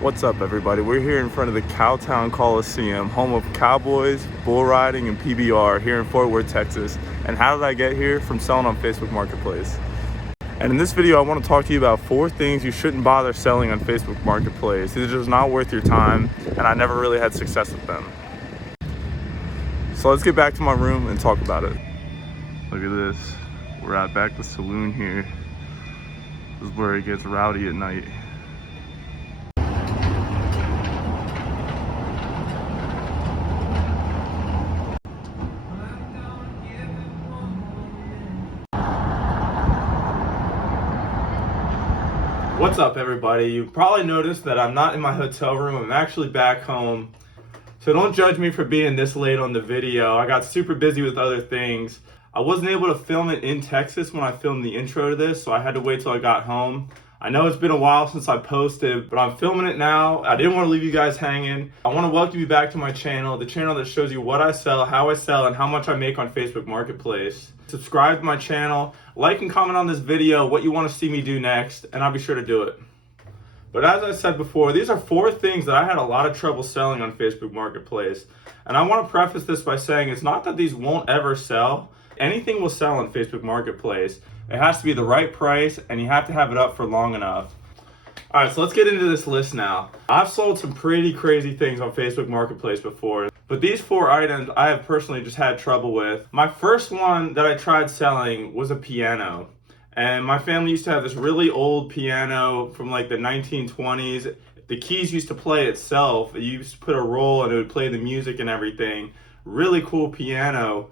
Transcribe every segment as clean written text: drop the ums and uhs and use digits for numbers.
What's up, everybody? We're here in front of the Cowtown Coliseum, home of cowboys, bull riding, and PBR here in Fort Worth, Texas. And how did I get here? From selling on Facebook Marketplace. And in this video, I want to talk to you about 4 things you shouldn't bother selling on Facebook Marketplace. These are just not worth your time, and I never really had success with them. So let's get back to my room and talk about it. Look at this. We're at back the saloon here. This is where it gets rowdy at night. What's up, everybody? You probably noticed that I'm not in my hotel room. I'm actually back home. So don't judge me for being this late on the video. I got super busy with other things. I wasn't able to film it in Texas when I filmed the intro to this, so I had to wait till I got home. I know it's been a while since I posted, but I'm filming it now. I didn't want to leave you guys hanging. I want to welcome you back to my channel, the channel that shows you what I sell, how I sell, and how much I make on Facebook Marketplace. Subscribe to my channel, like and comment on this video what you want to see me do next, and I'll be sure to do it. But as I said before, these are 4 things that I had a lot of trouble selling on Facebook Marketplace. And I want to preface this by saying it's not that these won't ever sell. Anything will sell on Facebook Marketplace. It has to be the right price, and you have to have it up for long enough. All right, so let's get into this list now. I've sold some pretty crazy things on Facebook Marketplace before, but these 4 items I have personally just had trouble with. My first one that I tried selling was a piano. And my family used to have this really old piano from like the 1920s. The keys used to play itself. You used to put a roll and it would play the music and everything. Really cool piano.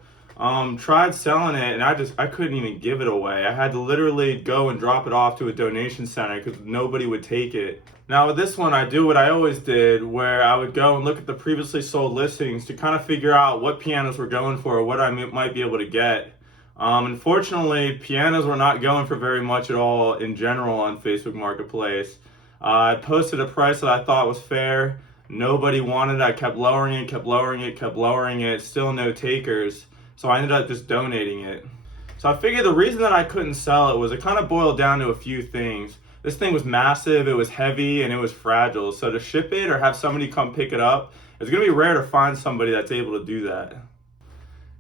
Tried selling it and I couldn't even give it away. I had to literally go and drop it off to a donation center because nobody would take it. Now with this one, I do what I always did, where I would go and look at the previously sold listings to kind of figure out what pianos were going for or what I might be able to get. Unfortunately, pianos were not going for very much at all in general on Facebook Marketplace. I posted a price that I thought was fair. Nobody wanted it. I kept lowering it, kept lowering it, kept lowering it. Still no takers. So I ended up just donating it. So I figured the reason that I couldn't sell it was it kind of boiled down to a few things. This thing was massive, it was heavy, and it was fragile. So to ship it or have somebody come pick it up, it's going to be rare to find somebody that's able to do that.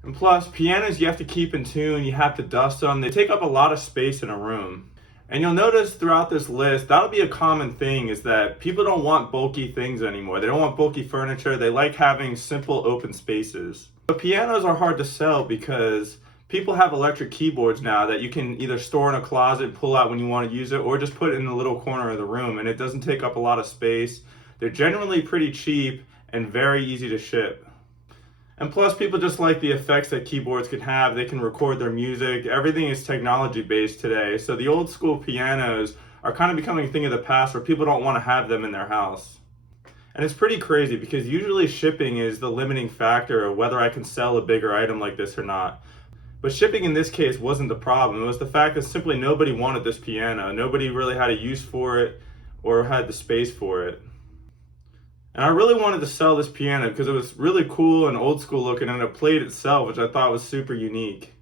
And plus, pianos you have to keep in tune, you have to dust them. They take up a lot of space in a room. And you'll notice throughout this list, that'll be a common thing, is that people don't want bulky things anymore. They don't want bulky furniture. They like having simple open spaces. But pianos are hard to sell because people have electric keyboards now that you can either store in a closet, pull out when you want to use it, or just put it in the little corner of the room, and it doesn't take up a lot of space. They're generally pretty cheap and very easy to ship. And plus, people just like the effects that keyboards can have. They can record their music. Everything is technology based today. So the old school pianos are kind of becoming a thing of the past where people don't want to have them in their house. And it's pretty crazy because usually shipping is the limiting factor of whether I can sell a bigger item like this or not. But shipping in this case wasn't the problem. It was the fact that simply nobody wanted this piano. Nobody really had a use for it or had the space for it. And I really wanted to sell this piano because it was really cool and old school looking, and it played itself, which I thought was super unique.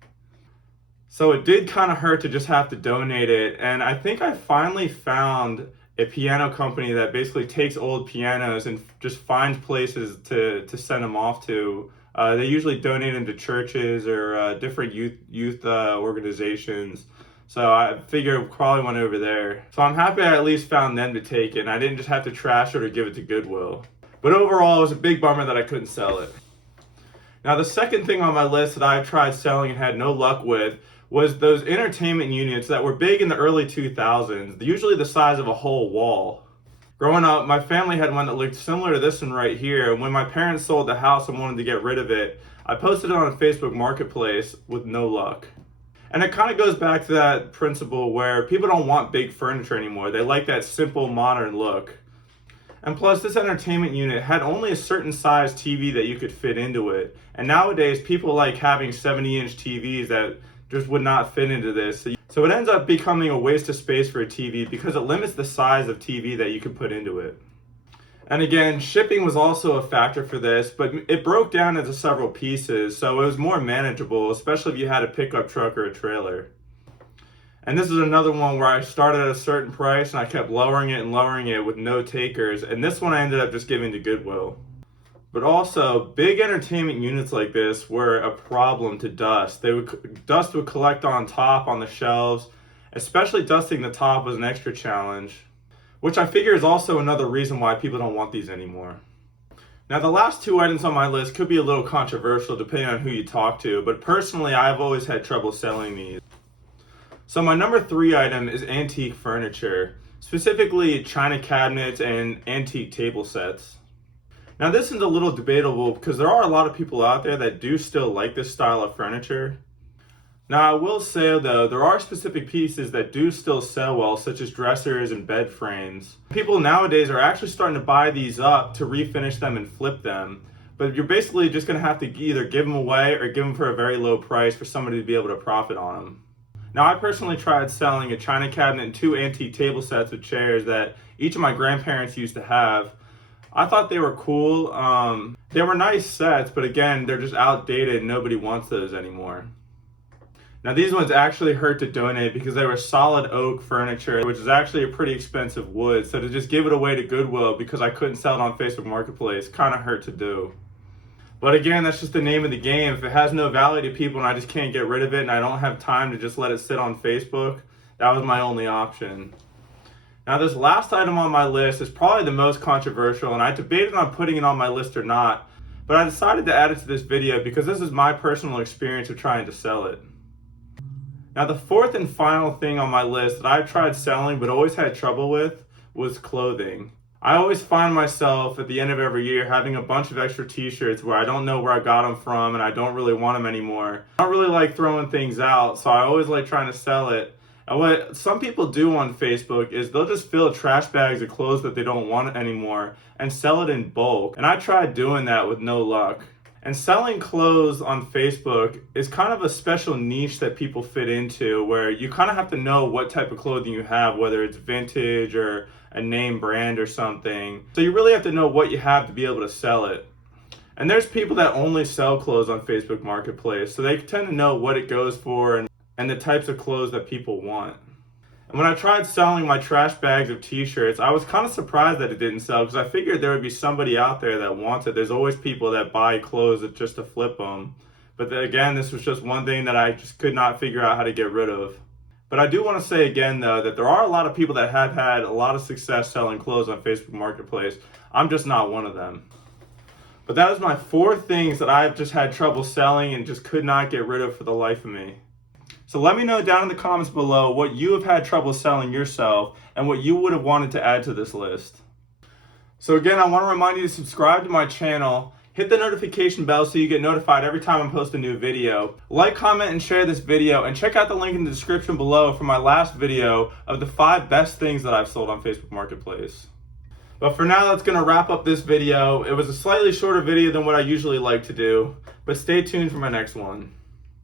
So it did kind of hurt to just have to donate it. And I think I finally found a piano company that basically takes old pianos and just finds places to send them off to. They usually donate them to churches or different youth organizations. So I figured I probably went over there. So I'm happy I at least found them to take it, and I didn't just have to trash it or give it to Goodwill. But overall, it was a big bummer that I couldn't sell it. Now the second thing on my list that I've tried selling and had no luck with was those entertainment units that were big in the early 2000s, usually the size of a whole wall. Growing up, my family had one that looked similar to this one right here, and when my parents sold the house and wanted to get rid of it, I posted it on a Facebook Marketplace with no luck. And it kind of goes back to that principle where people don't want big furniture anymore. They like that simple, modern look. And plus, this entertainment unit had only a certain size TV that you could fit into it. And nowadays, people like having 70-inch TVs that just would not fit into this. So it ends up becoming a waste of space for a TV because it limits the size of TV that you can put into it. And again, shipping was also a factor for this, but it broke down into several pieces, so it was more manageable, especially if you had a pickup truck or a trailer. And this is another one where I started at a certain price and I kept lowering it with no takers. And this one I ended up just giving to Goodwill. But also, big entertainment units like this were a problem to dust. Dust would collect on top on the shelves, especially dusting the top was an extra challenge, which I figure is also another reason why people don't want these anymore. Now, the last two items on my list could be a little controversial depending on who you talk to, but personally, I've always had trouble selling these. So my number 3 item is antique furniture, specifically china cabinets and antique table sets. Now this is a little debatable because there are a lot of people out there that do still like this style of furniture. Now I will say though, there are specific pieces that do still sell well, such as dressers and bed frames. People nowadays are actually starting to buy these up to refinish them and flip them. But you're basically just going to have to either give them away or give them for a very low price for somebody to be able to profit on them. Now I personally tried selling a china cabinet and 2 antique table sets with chairs that each of my grandparents used to have. I thought they were cool. They were nice sets, but again, they're just outdated and nobody wants those anymore. Now these ones actually hurt to donate because they were solid oak furniture, which is actually a pretty expensive wood. So to just give it away to Goodwill because I couldn't sell it on Facebook Marketplace kind of hurt to do. But again, that's just the name of the game. If it has no value to people and I just can't get rid of it and I don't have time to just let it sit on Facebook, that was my only option. Now this last item on my list is probably the most controversial and I debated on putting it on my list or not, but I decided to add it to this video because this is my personal experience of trying to sell it. Now the 4th and final thing on my list that I've tried selling but always had trouble with was clothing. I always find myself at the end of every year having a bunch of extra t-shirts where I don't know where I got them from and I don't really want them anymore. I don't really like throwing things out, so I always like trying to sell it. And what some people do on Facebook is they'll just fill trash bags of clothes that they don't want anymore and sell it in bulk. And I tried doing that with no luck. And selling clothes on Facebook is kind of a special niche that people fit into where you kind of have to know what type of clothing you have, whether it's vintage or a name brand or something. So you really have to know what you have to be able to sell it. And there's people that only sell clothes on Facebook Marketplace, so they tend to know what it goes for and the types of clothes that people want. And when I tried selling my trash bags of t-shirts, I was kind of surprised that it didn't sell because I figured there would be somebody out there that wants it. There's always people that buy clothes just to flip them. But again, this was just one thing that I just could not figure out how to get rid of. But I do want to say again though that there are a lot of people that have had a lot of success selling clothes on Facebook Marketplace. I'm just not one of them. But that is my 4 things that I've just had trouble selling and just could not get rid of for the life of me. So let me know down in the comments below what you have had trouble selling yourself and what you would have wanted to add to this list. So again, I want to remind you to subscribe to my channel, hit the notification bell so you get notified every time I post a new video. Like, comment, and share this video, and check out the link in the description below for my last video of the 5 best things that I've sold on Facebook Marketplace. But for now, that's going to wrap up this video. It was a slightly shorter video than what I usually like to do, but stay tuned for my next one.